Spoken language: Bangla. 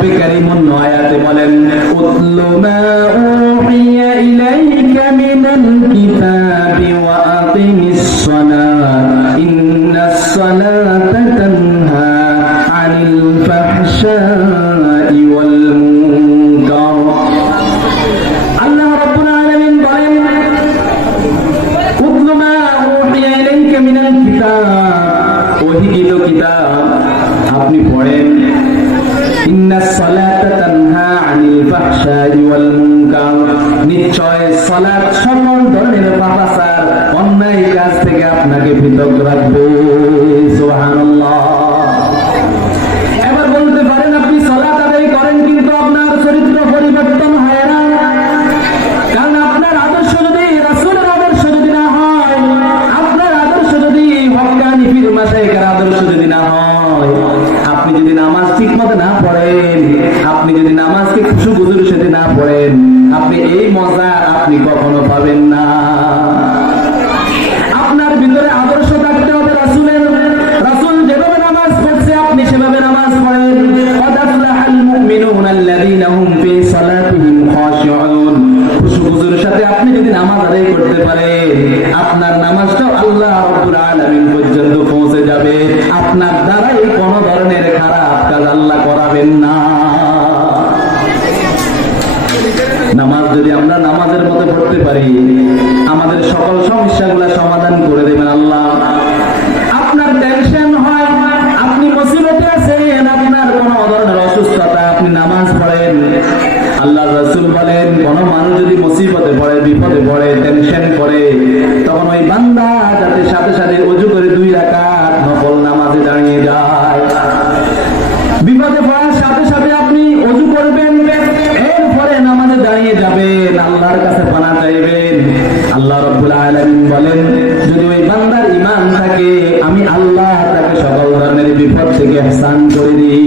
রব্বি কারীমুন নয়াতে বলেন, উতলু মা উহিয়া ইলাইকা মিনাল কিতাবি ওয়া আকিমিস সালাহ ইন্নাস সালাতা তানহা আনিল ফাহশাই ওয়াল মুনকার। আল্লাহ রাব্বুল আলামিন বলেন, উতলু মা উহিয়া ইলাইকা মিনাল কিতাব। ওহিত কিতাব আপনি পড়েন ইন্না সালাতা তানহা আনিল ফাহশাই ওয়াল মুনকার। নিশ্চয় সালাত সকল ধরনের পাপাচার অন্যায় কাজ থেকে আপনাকে পৃথক রাখবে। আপনি যদি নামাজ ঠিক মতো না পড়েন, আপনি যদি নামাজকে খুশু গুজুর সাথে না পড়েন, আপনি এই মজা আপনি কখনো পাবেন না। আপনার ভিতরে আদর্শ থাকতে হবে রাসুলের। রাসুল যেভাবে নামাজ পড়ছে, আপনি সেভাবে নামাজ পড়েন। আপনার নামাজটাও আল্লাহ পর্যন্ত পৌঁছে যাবে। আপনার আল্লাহ না। নামাজ যদি আমরা নামাজের মতো পড়তে পারি, আমাদের সকল সমস্যাগুলো সমাধান করে দেবেন আল্লাহ। আপনার টেনশন হয়, আপনি মুসিবতে আছেন, আপনার কোনো ধরনের অসুস্থতা, আপনি নামাজ পড়েন। আল্লাহ রসুল বলেন, কোন মানুষ যদি মুসিবতে পড়ে, বিপদে পড়ে টেনশন করে তখন ওই আল্লাহ রব্বুল আলামিন বলেন, যদি ওই বান্দার ঈমান থাকে, আমি আল্লাহ তাকে সকল ধরনের বিপদ থেকে হাসান করে দিই।